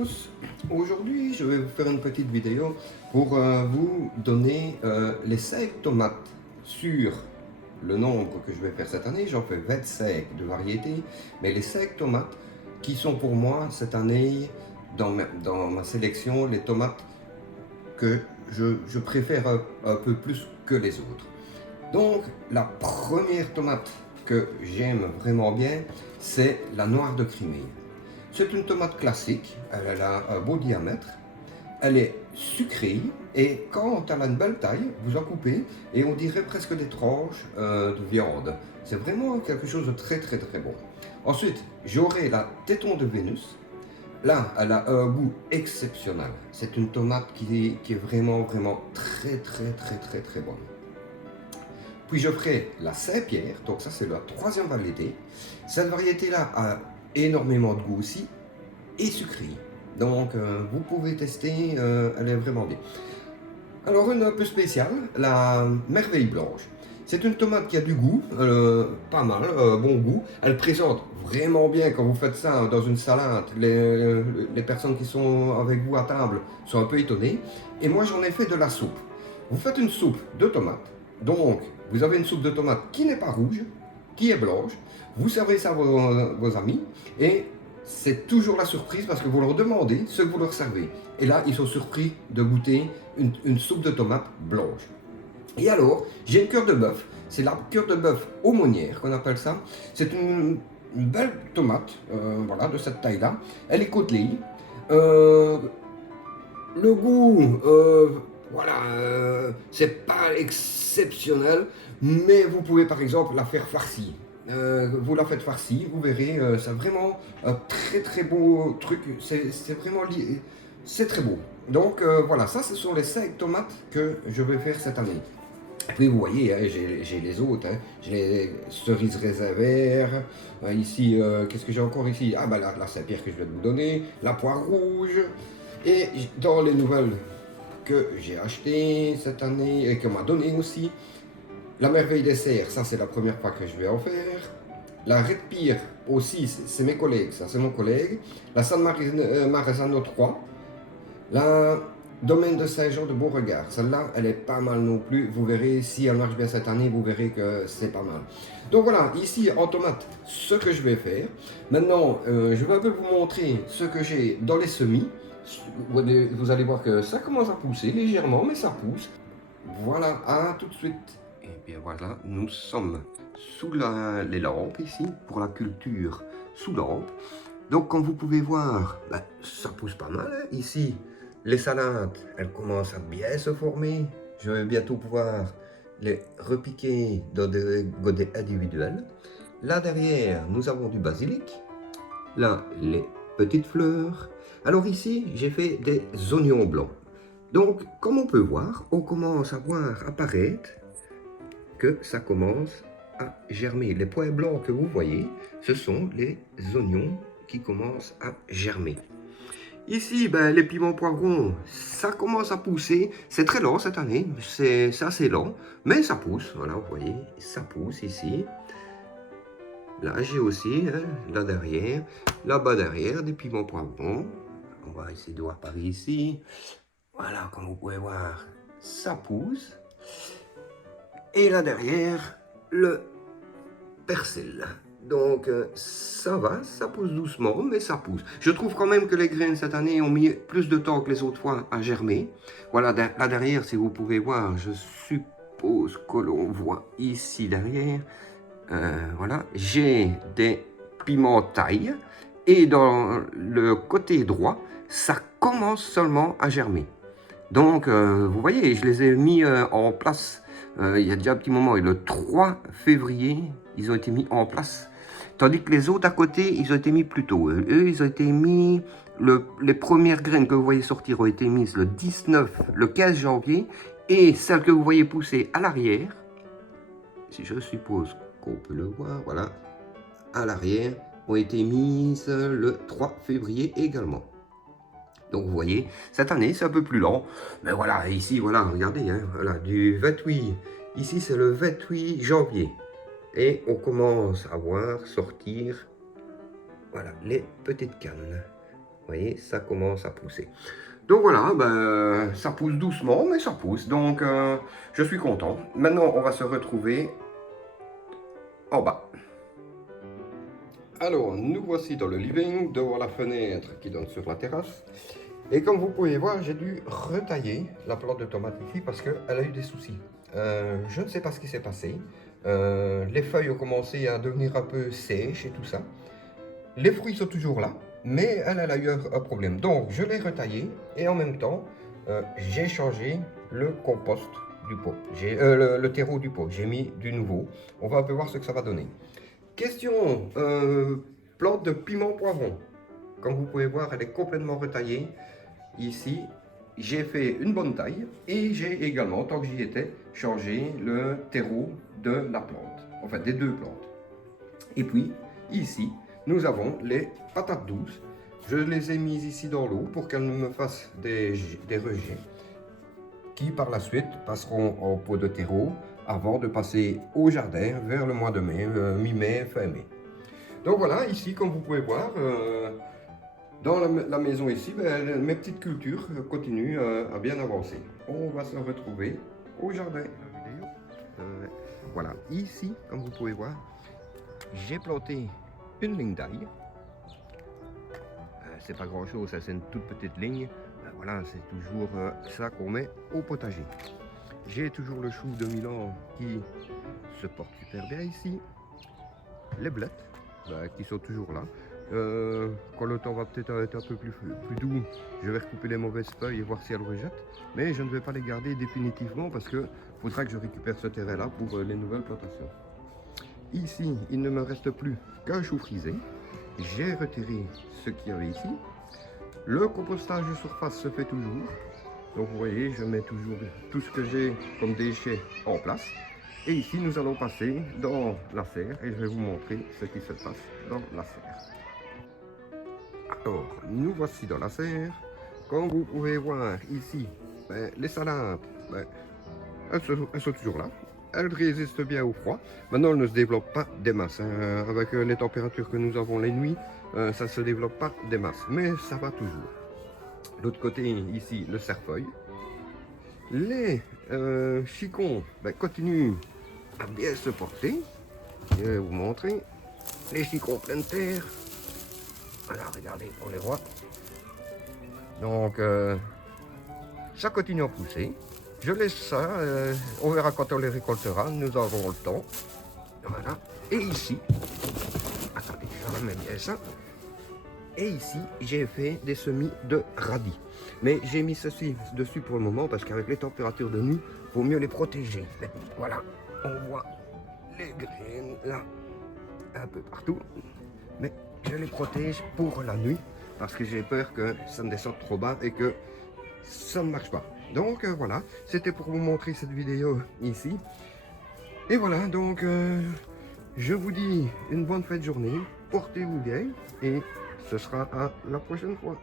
tous, aujourd'hui je vais vous faire une petite vidéo pour vous donner les 5 tomates sur le nombre que je vais faire cette année. J'en fais 25 de variétés, mais les 5 tomates qui sont pour moi cette année dans ma sélection, les tomates que je préfère un peu plus que les autres. Donc la première tomate que j'aime vraiment bien, c'est la noire de Crimée. C'est une tomate classique, elle a un beau diamètre, elle est sucrée et quand elle a une belle taille, vous en coupez et on dirait presque des tranches de viande. C'est vraiment quelque chose de très très très bon. Ensuite, j'aurai la téton de Vénus. Là, elle a un goût exceptionnel. C'est une tomate qui est vraiment vraiment très très très très très bonne. Puis je ferai la Saint-Pierre, donc ça c'est la troisième variété. Cette variété-là a énormément de goût aussi et sucré. Donc vous pouvez tester, elle est vraiment bien. Alors une un peu spéciale, la Merveille Blanche. C'est une tomate qui a du goût, pas mal, bon goût. Elle présente vraiment bien quand vous faites ça dans une salade. Les personnes qui sont avec vous à table sont un peu étonnées. Et moi j'en ai fait de la soupe. Vous faites une soupe de tomates. Donc vous avez une soupe de tomates qui n'est pas rouge, qui est blanche. Vous servez ça à vos amis et c'est toujours la surprise parce que vous leur demandez ce que vous leur servez. Et là, ils sont surpris de goûter une soupe de tomates blanche. Et alors, j'ai une cœur de bœuf. C'est la cœur de bœuf aumônière qu'on appelle ça. C'est une belle tomate, voilà, de cette taille-là. Elle est côtelée. Le goût, voilà, c'est pas exceptionnel, mais vous pouvez par exemple la faire farcie. Vous la faites farcie, vous verrez, c'est vraiment un très très beau truc. C'est vraiment, c'est très beau. Donc voilà, ça ce sont les 5 tomates que je vais faire cette année. Puis vous voyez, hein, j'ai les autres, hein. J'ai les cerises réservaires, ici, qu'est-ce que j'ai encore ici? Ah bah la Saint-Pierre que je vais vous donner, la poire rouge, et dans les nouvelles que j'ai achetées cette année, et qu'on m'a donné aussi, la Merveille des Serres, ça c'est la première fois que je vais en faire. La Red Pear aussi, c'est mes collègues, ça c'est mon collègue. La San Marzano 3. La Domaine de Saint-Jean de Beauregard, celle-là, elle est pas mal non plus. Vous verrez, si elle marche bien cette année, vous verrez que c'est pas mal. Donc voilà, ici en tomate, ce que je vais faire. Maintenant, je vais un peu vous montrer ce que j'ai dans les semis. Vous allez voir que ça commence à pousser légèrement, mais ça pousse. Voilà, à tout de suite. Et bien voilà, nous sommes sous les lampes ici, pour la culture sous lampe. Donc comme vous pouvez voir, ben, ça pousse pas mal, hein. Ici, les salades, elles commencent à bien se former. Je vais bientôt pouvoir les repiquer dans des godets individuels. Là derrière, nous avons du basilic. Là, les petites fleurs. Alors ici, j'ai fait des oignons blancs. Donc, comme on peut voir, on commence à voir apparaître que ça commence à germer. Les points blancs que vous voyez, ce sont les oignons qui commencent à germer. Ici, ben, les piments poivrons, ça commence à pousser. C'est très lent cette année, c'est assez lent, mais ça pousse. Voilà, vous voyez, ça pousse ici. Là, j'ai aussi, hein, là derrière, là-bas derrière, des piments poivrons. On va essayer de voir par ici. Voilà, comme vous pouvez voir, ça pousse. Et là derrière, le persil. Donc ça va, ça pousse doucement, mais ça pousse. Je trouve quand même que les graines cette année ont mis plus de temps que les autres fois à germer. Voilà, là derrière, si vous pouvez voir, je suppose que l'on voit ici derrière. Voilà, j'ai des piments taille. Et dans le côté droit, ça commence seulement à germer. Donc, vous voyez, je les ai mis en place il y a déjà un petit moment. Et le 3 février, ils ont été mis en place. Tandis que les autres à côté, ils ont été mis plus tôt. Eux, ils ont été mis... les premières graines que vous voyez sortir ont été mises le 19, le 15 janvier. Et celles que vous voyez pousser à l'arrière, si je suppose qu'on peut le voir, voilà, à l'arrière, ont été mises le 3 février également. Donc vous voyez, cette année c'est un peu plus lent, mais voilà, ici, voilà, regardez, hein, voilà, du 28, ici c'est le 28 janvier, et on commence à voir sortir, voilà, les petites cannes, voyez, ça commence à pousser. Donc voilà, ben, ça pousse doucement, mais ça pousse. Donc je suis content. Maintenant, on va se retrouver en bas. Alors, nous voici dans le living, devant la fenêtre qui donne sur la terrasse. Et comme vous pouvez voir, j'ai dû retailler la plante de tomate ici parce qu'elle a eu des soucis. Je ne sais pas ce qui s'est passé. Les feuilles ont commencé à devenir un peu sèches et tout ça. Les fruits sont toujours là, mais elle a eu un problème. Donc, je l'ai retaillée et en même temps, j'ai changé le compost du pot. Le terreau du pot. J'ai mis du nouveau. On va un peu voir ce que ça va donner. Question, plante de piment poivron. Comme vous pouvez voir, elle est complètement retaillée. Ici, j'ai fait une bonne taille et j'ai également, tant que j'y étais, changé le terreau de la plante, enfin des deux plantes. Et puis, ici, nous avons les patates douces. Je les ai mises ici dans l'eau pour qu'elles me fassent des rejets qui par la suite passeront en pot de terreau avant de passer au jardin vers le mois de mai, mi-mai, fin mai. Donc voilà, ici, comme vous pouvez voir, dans la maison ici, ben, mes petites cultures continuent à bien avancer. On va se retrouver au jardin. Voilà, ici, comme vous pouvez voir, j'ai planté une ligne d'ail. C'est pas grand chose, c'est une toute petite ligne. Voilà, c'est toujours ça qu'on met au potager. J'ai toujours le chou de Milan qui se porte super bien ici. Les blettes qui sont toujours là. Quand le temps va peut-être être un peu plus doux, je vais recouper les mauvaises feuilles et voir si elles rejettent. Mais je ne vais pas les garder définitivement parce qu'il faudra que je récupère ce terrain-là pour les nouvelles plantations. Ici, il ne me reste plus qu'un chou frisé. J'ai retiré ce qu'il y avait ici. Le compostage de surface se fait toujours. Donc vous voyez, je mets toujours tout ce que j'ai comme déchets en place. Et ici, nous allons passer dans la serre et je vais vous montrer ce qui se passe dans la serre. Alors, nous voici dans la serre. Comme vous pouvez voir ici, les salades, elles sont toujours là. Elles résistent bien au froid. Maintenant, elles ne se développent pas des masses. Avec les températures que nous avons les nuits, ça ne se développe pas des masses. Mais ça va toujours. L'autre côté, ici, le cerfeuil. Les chicons continuent à bien se porter. Je vais vous montrer. Les chicons pleine terre. Voilà, regardez, on les voit. Donc, ça continue à pousser. Je laisse ça, on verra quand on les récoltera, nous avons le temps. Voilà. Et ici, attendez, je remets bien ça. Et ici, j'ai fait des semis de radis. Mais j'ai mis ceci dessus pour le moment parce qu'avec les températures de nuit, il vaut mieux les protéger. Voilà, on voit les graines là, un peu partout. Mais je les protège pour la nuit parce que j'ai peur que ça ne descende trop bas et que ça ne marche pas. Donc voilà, c'était pour vous montrer cette vidéo ici. Et voilà, donc je vous dis une bonne fête de journée, portez-vous bien et ce sera à la prochaine fois.